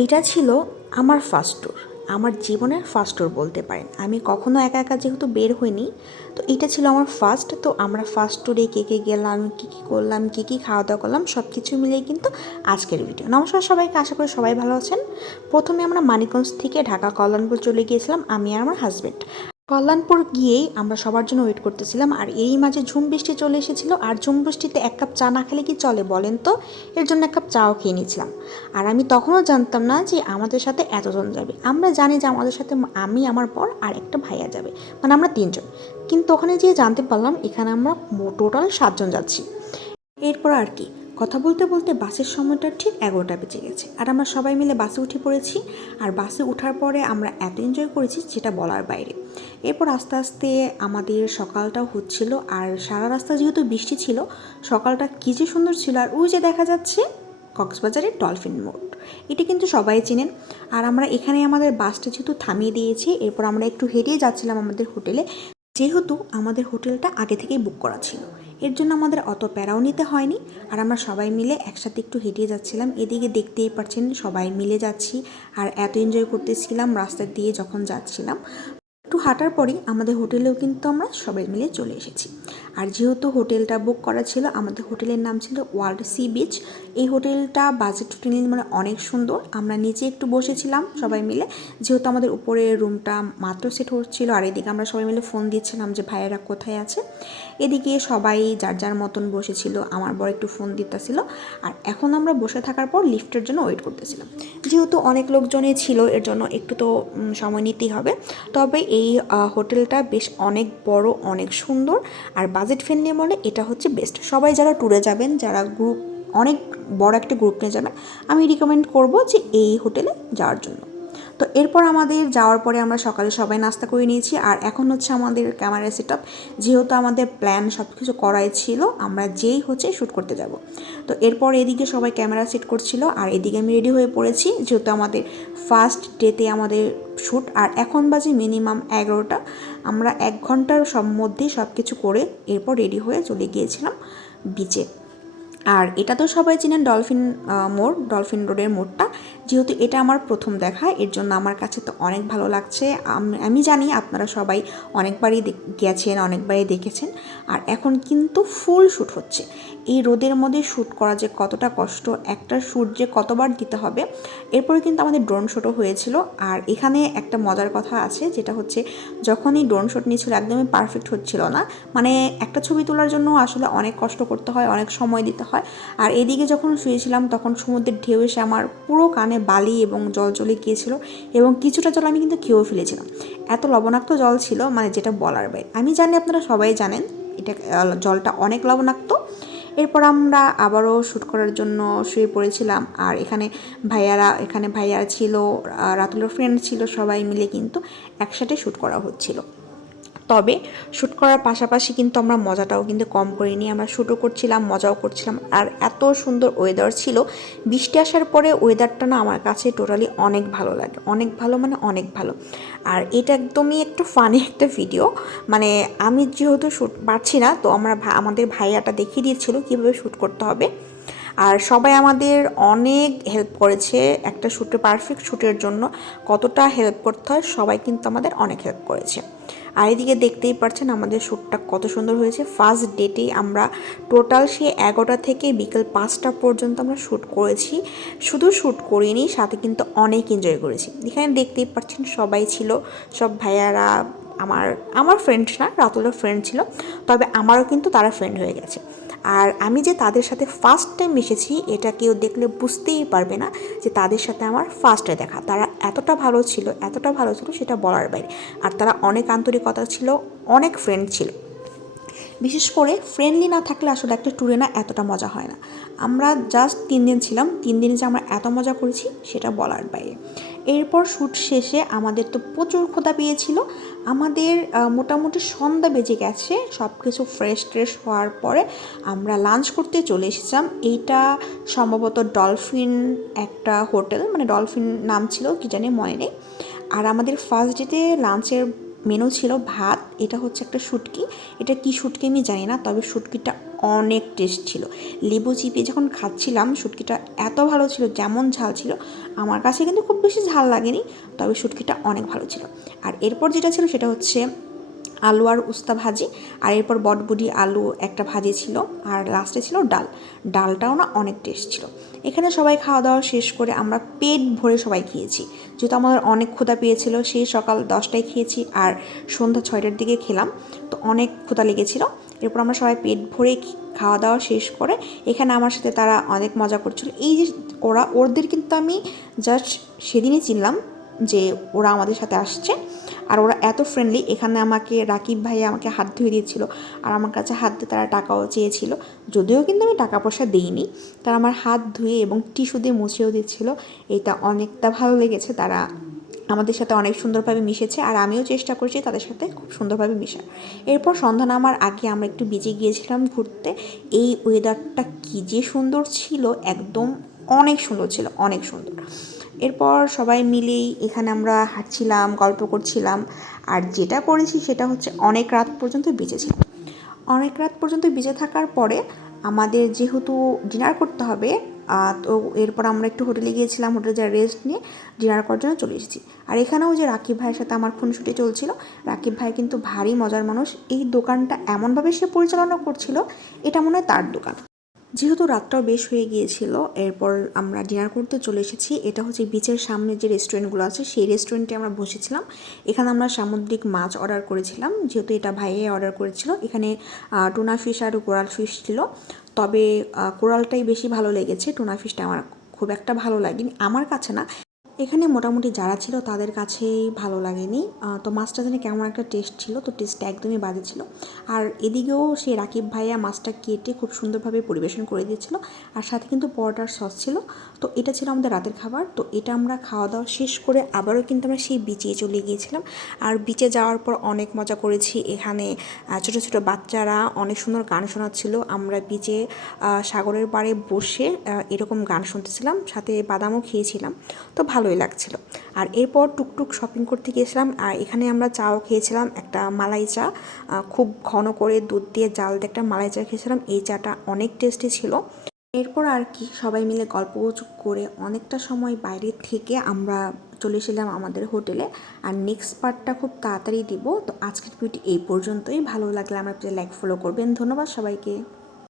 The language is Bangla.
এইটা ছিল আমার ফার্স্ট ট্যুর, আমার জীবনের ফার্স্ট ট্যুর বলতে পারেন। আমি কখনো একা একা যেহেতু বের হইনি, তো এটা ছিল আমার ফার্স্ট। তো আমরা ফার্স্ট ট্যুরে কে কে গেলাম, কী কী করলাম, কী কী খাওয়া দাওয়া করলাম, সব কিছু মিলিয়ে কিন্তু আজকের ভিডিও। নমস্কার সবাইকে, আশা করি সবাই ভালো আছেন। প্রথমে আমরা মানিকগঞ্জ থেকে ঢাকা কল্যাণপুর চলে গিয়েছিলাম, আমি আর আমার হাজব্যান্ড। কল্যাণপুর গিয়েই আমরা সবার জন্য ওয়েট করতেছিলাম, আর এই মাঝে ঝুম বৃষ্টি চলে এসেছিল। আর ঝুম বৃষ্টিতে এক কাপ চা না খেলে কি চলে বলেন তো? এর জন্য এক কাপ চাও খেয়ে নিয়েছিলাম। আর আমি তখনও জানতাম না যে আমাদের সাথে এতজন যাবে। আমরা জানি যে আমাদের সাথে আমি, আমার পর আর একটা ভাইয়া যাবে, মানে আমরা তিনজন। কিন্তু ওখানে যেয়ে জানতে পারলাম এখানে আমরা টোটাল 7জন যাচ্ছি। এরপর আর কি, কথা বলতে বলতে বাসের সময়টা ঠিক 11টা বেজে গেছে, আর আমরা সবাই মিলে বাসে উঠে পড়েছি। আর বাসে ওঠার পরে আমরা এত এনজয় করেছি যেটা বলার বাইরে। এরপর আস্তে আস্তে আমাদের সকালটাও হচ্ছিল, আর সারা রাস্তা যেহেতু বৃষ্টি ছিল, সকালটা কী যে সুন্দর ছিল। আর ওই যে দেখা যাচ্ছে কক্সবাজারের ডলফিন মোড়, এটা কিন্তু সবাই চেনেন। আর আমরা এখানে আমাদের বাসটা যেহেতু থামিয়ে দিয়েছি, এরপর আমরা একটু হেঁটেই যাচ্ছিলাম আমাদের হোটেলে, যেহেতু আমাদের হোটেলটা আগে থেকেই বুক করা ছিল। এর জন্য আমাদের অত প্যারাও নিতে হয়নি। আর আমরা সবাই মিলে একসাথে একটু হেঁটে যাচ্ছিলাম, এদিকে দেখতেই পাচ্ছেন সবাই মিলে যাচ্ছি আর এত এনজয় করতেছিলাম রাস্তা দিয়ে যখন যাচ্ছিলাম। একটু হাঁটার পরেই আমাদের হোটেলেও কিন্তু আমরা সবাই মিলে চলে এসেছি। আর যেহেতু হোটেলটা বুক করা ছিল, আমাদের হোটেলের নাম ছিল ওয়ার্ল্ড সি বিচ। এই হোটেলটা বাজেট ফ্রেন্ডলি, মানে অনেক সুন্দর। আমরা নিচে একটু বসেছিলাম সবাই মিলে, যেহেতু আমাদের উপরের রুমটা মাত্র সেট হচ্ছিল। আর এদিকে আমরা সবাই মিলে ফোন দিচ্ছিলাম যে ভাইয়েরা কোথায় আছে। এদিকে সবাই যার যার মতন বসেছিল, আমার বড় একটু ফোন দিতেছিল। আর এখন আমরা বসে থাকার পর লিফটের জন্য ওয়েট করতেছিলাম। যেহেতু অনেক লোকজনই ছিল, এর জন্য একটু তো সময় নিতেই হবে। তবে এই হোটেলটা বেশ অনেক বড়, অনেক সুন্দর, আর বাজেট ফ্রেন্ডলি বলে এটা হচ্ছে বেস্ট। সবাই যারা ট্যুরে যাবেন, যারা গ্রুপ, অনেক বড় একটা গ্রুপ নিয়ে যাবেন, আমি রিকমেন্ড করব যে এই হোটেলে যাওয়ার জন্য। তো এরপর আমাদের যাওয়ার পরে আমরা সকালে সবাই নাস্তা করে নিয়েছি। আর এখন হচ্ছে আমাদের ক্যামেরা সেট আপ, যেহেতু আমাদের প্ল্যান সব কিছু করাই ছিল আমরা যেই হচ্ছে শ্যুট করতে যাব। তো এরপর এদিকে সবাই ক্যামেরা সেট করছিল, আর এদিকে আমি রেডি হয়ে পড়েছি, যেহেতু আমাদের ফার্স্ট ডেতে আমাদের শ্যুট। আর এখন বাজে মিনিমাম 11টা। আমরা 1 ঘন্টার মধ্যেই সব কিছু করে এরপর রেডি হয়ে চলে গিয়েছিলাম বিচে। আর এটা তো সবাই চেনেন, ডলফিন মোড়, ডলফিন রোডের মোড়টা। যেহেতু এটা আমার প্রথম দেখা, এর জন্য আমার কাছে তো অনেক ভালো লাগছে। আমি জানি আপনারা সবাই অনেকবারই গেছেন, অনেকবারই দেখেছেন। আর এখন কিন্তু ফুল শ্যুট হচ্ছে। এই রোদের মধ্যে শ্যুট করা যে কতটা কষ্ট, একটা শ্যুট যে কতবার দিতে হবে। এরপরে কিন্তু আমাদের ড্রোন শ্যুটও হয়েছিল। আর এখানে একটা মজার কথা আছে, যেটা হচ্ছে যখনই ড্রোন শ্যুট নিয়েছিল একদমই পারফেক্ট হচ্ছিল না। মানে একটা ছবি তোলার জন্য আসলে অনেক কষ্ট করতে হয়, অনেক সময় দিতে হয়। আর এদিকে যখন শুয়েছিলাম তখন সমুদ্রের ঢেউ এসে আমার পুরো কানে বালি এবং জল চলে গিয়েছিল, এবং কিছুটা জল আমি কিন্তু খেয়েও ফেলেছিলাম। এত লবণাক্ত জল ছিল, মানে যেটা বলার বাইরে। আমি জানি আপনারা সবাই জানেন এটা, জলটা অনেক লবণাক্ত। এরপর আমরা আবারও শ্যুট করার জন্য শুয়ে পড়েছিলাম। আর এখানে ভাইয়ারা ছিল, রাতুলের ফ্রেন্ড ছিল, সবাই মিলে কিন্তু একসাথে শ্যুট করা হচ্ছিল। তবে শ্যুট করার পাশাপাশি কিন্তু আমরা মজাটাও কিন্তু কম করিনি, আমরা শ্যুটও করছিলাম, মজাও করছিলাম। আর এত সুন্দর ওয়েদার ছিল, বৃষ্টি আসার পরে ওয়েদারটা না আমার কাছে টোটালি অনেক ভালো লাগে, অনেক ভালো, মানে অনেক ভালো। আর এটা একদমই একটু ফানি একটা ভিডিও, মানে আমি যেহেতু শ্যুট পারছি না, তো আমাদের ভাইয়াটা দেখিয়ে দিয়েছিল কীভাবে শ্যুট করতে হবে। আর সবাই আমাদের অনেক হেল্প করেছে একটা শ্যুটে, পারফেক্ট শ্যুটের জন্য কতটা হেল্প করতে হয়, সবাই কিন্তু আমাদের অনেক হেল্প করেছে। আর এদিকে দেখতেই পাচ্ছেন আমাদের শ্যুটটা কত সুন্দর হয়েছে। ফার্স্ট ডেটেই আমরা টোটাল সে 11টা থেকে বিকেল 5টা পর্যন্ত আমরা শ্যুট করেছি। শুধু শ্যুট করিনি, সাথে কিন্তু অনেক এনজয় করেছি। এখানে দেখতেই পাচ্ছেন সবাই ছিল, সব ভাইয়ারা। আমার ফ্রেন্ড না, রাতুলের ফ্রেন্ড ছিল, তবে আমারও কিন্তু তারা ফ্রেন্ড হয়ে গেছে। আর আমি যে তাদের সাথে ফার্স্ট টাইম মিশেছি, এটা কেউ দেখলে বুঝতেই পারবে না যে তাদের সাথে আমার ফার্স্টে দেখা। তারা এতটা ভালো ছিল, এতটা ভালো ছিল সেটা বলার বাইরে। আর তারা অনেক আন্তরিকতা ছিল, অনেক ফ্রেন্ড ছিল। বিশেষ করে ফ্রেন্ডলি না থাকলে আসলে একটা ট্যুরে না এতটা মজা হয় না। আমরা জাস্ট 3 দিন ছিলাম, 3 দিনে যে আমরা এত মজা করেছি সেটা বলার বাইরে। এরপর শ্যুট শেষে আমাদের তো প্রচুর ক্ষুধা পেয়েছিল। আমাদের মোটামুটি সন্ধ্যা বেজে গেছে। সব কিছু ফ্রেশ হওয়ার পরে আমরা লাঞ্চ করতে চলে এসেছিলাম। এইটা সম্ভবত ডলফিন একটা হোটেল, মানে ডলফিন নাম ছিল, কি জানি মনে নেই। আর আমাদের ফার্স্ট ডেতে লাঞ্চের মেনু ছিল ভাত, এটা হচ্ছে একটা শুটকি। এটা কি শুটকি আমি জানি না, তবে শুটকিটা অনেক টেস্ট ছিল। লেবু চিপিয়ে যখন খাচ্ছিলাম শুটকিটা এত ভালো ছিল, যেমন ঝাল ছিল, আমার কাছে কিন্তু খুব বেশি ঝাল লাগেনি, তবে শুটকিটা অনেক ভালো ছিল। আর এরপর যেটা ছিল সেটা হচ্ছে আলু আর উস্তা ভাজি, আর এরপর বটবুডি আলু একটা ভাজি ছিল, আর লাস্টে ছিল ডাল। ডালটাও না অনেক টেস্ট ছিল। এখানে সবাই খাওয়া দাওয়া শেষ করে আমরা পেট ভরে সবাই খেয়েছি, যেহেতু আমাদের অনেক ক্ষুধা পেয়েছিল। সেই সকাল 10টায় খেয়েছি আর সন্ধ্যা 6টার দিকে খেলাম, তো অনেক ক্ষুধা লেগেছিল। এরপর আমরা সবাই পেট ভরে খাওয়া দাওয়া শেষ করে এখানে আমার সাথে তারা অনেক মজা করছিল। এই যে ওদের কিন্তু আমি জাস্ট সেদিনই চিনলাম যে ওরা আমাদের সাথে আসছে, আর ওরা এত ফ্রেন্ডলি। এখানে আমাকে রাকিব ভাই আমাকে হাত ধুয়ে দিয়েছিল, আর আমার কাছে হাত দিয়ে তারা টাকাও চেয়েছিল, যদিও কিন্তু আমি টাকা পয়সা দিইনি। তারা আমার হাত ধুয়ে এবং টিস্যু দিয়ে মুছেও দিচ্ছিল। এটা অনেকটা ভালো লেগেছে। তারা আমাদের সাথে অনেক সুন্দরভাবে মিশেছে, আর আমিও চেষ্টা করছি তাদের সাথে খুব সুন্দরভাবে মিশার। এরপর সন্ধ্যা নামার আগে আমরা একটু বিচে গিয়েছিলাম ঘুরতে। এই ওয়েদারটা কী যে সুন্দর ছিল, একদম অনেক সুন্দর ছিল, অনেক সুন্দর। এরপর সবাই মিলেই এখানে আমরা হাঁটছিলাম, গল্প করছিলাম, আর যেটা করেছি সেটা হচ্ছে অনেক রাত পর্যন্ত বেঁচে ছিলাম। অনেক রাত পর্যন্ত বেঁচে থাকার পরে আমাদের যেহেতু ডিনার করতে হবে, তো এরপর আমরা একটু হোটেলে গিয়েছিলাম। হোটেলে যা রেস্ট নিয়ে ডিনার করার জন্য চলে এসেছি। আর এখানেও যে রাকিব ভাইয়ের সাথে আমার খুনসুটি চলছিল। রাকিব ভাই কিন্তু ভারী মজার মানুষ। এই দোকানটা এমনভাবে সে পরিচালনা করছিল, এটা মনে হয় তার দোকান। যেহেতু রাতটাও বেশ হয়ে গিয়েছিল, এরপর আমরা ডিনার করতে চলে এসেছি। এটা হচ্ছে বিচের সামনে যে রেস্টুরেন্টগুলো আছে সেই রেস্টুরেন্টে আমরা বসেছিলাম। এখানে আমরা সামুদ্রিক মাছ অর্ডার করেছিলাম, যেহেতু এটা ভাইয়ে অর্ডার করেছিল। এখানে টুনা ফিশ আর কোরাল ফিশ ছিল, তবে কোরালটাই বেশি ভালো লেগেছে, টুনা ফিশটা আমার খুব একটা ভালো লাগেনি, আমার কাছে না। এখানে মোটামুটি যারা ছিল তাদের কাছেই ভালো লাগেনি। তো মাছটা জানি কেমন একটা টেস্ট ছিল, তো টেস্টটা একদমই বাজে ছিল। আর এদিকেও সে রাকিব ভাইয়া মাছটা কেটে খুব সুন্দরভাবে পরিবেশন করে দিয়েছিল, আর সাথে কিন্তু পরোটার সস ছিল। তো এটা ছিল আমাদের রাতের খাবার। তো এটা আমরা খাওয়া দাওয়া শেষ করে আবারও কিন্তু আমরা সেই বিচে চলে গিয়েছিলাম। আর বিচে যাওয়ার পর অনেক মজা করেছি। এখানে ছোটো ছোটো বাচ্চারা অনেক সুন্দর গান শোনাচ্ছিল। আমরা বিচে সাগরের পাড়ে বসে এরকম গান শুনতেছিলাম, সাথে বাদামও খেয়েছিলাম, তো ভালোই লাগছিল। আর এরপর টুকটুক শপিং করতে গিয়েছিলাম, আর এখানে আমরা চাও খেয়েছিলাম, একটা মালাই চা, খুব ঘন করে দুধ দিয়ে জাল দিয়ে একটা মালাই চা খেয়েছিলাম। এই চাটা অনেক টেস্টি ছিল। এরপর আর কি সবাই মিলে গল্পগুজব করে অনেকটা সময় বাইরে থেকে আমরা চলে এসেছিলাম আমাদের হোটেলে। আর নেক্সট পার্টটা খুব তাড়াতাড়ি দিব। তো আজকের ভিডিওটি এই পর্যন্তই। ভালো লাগলে আমার লাইক ফলো করবেন। ধন্যবাদ সবাইকে।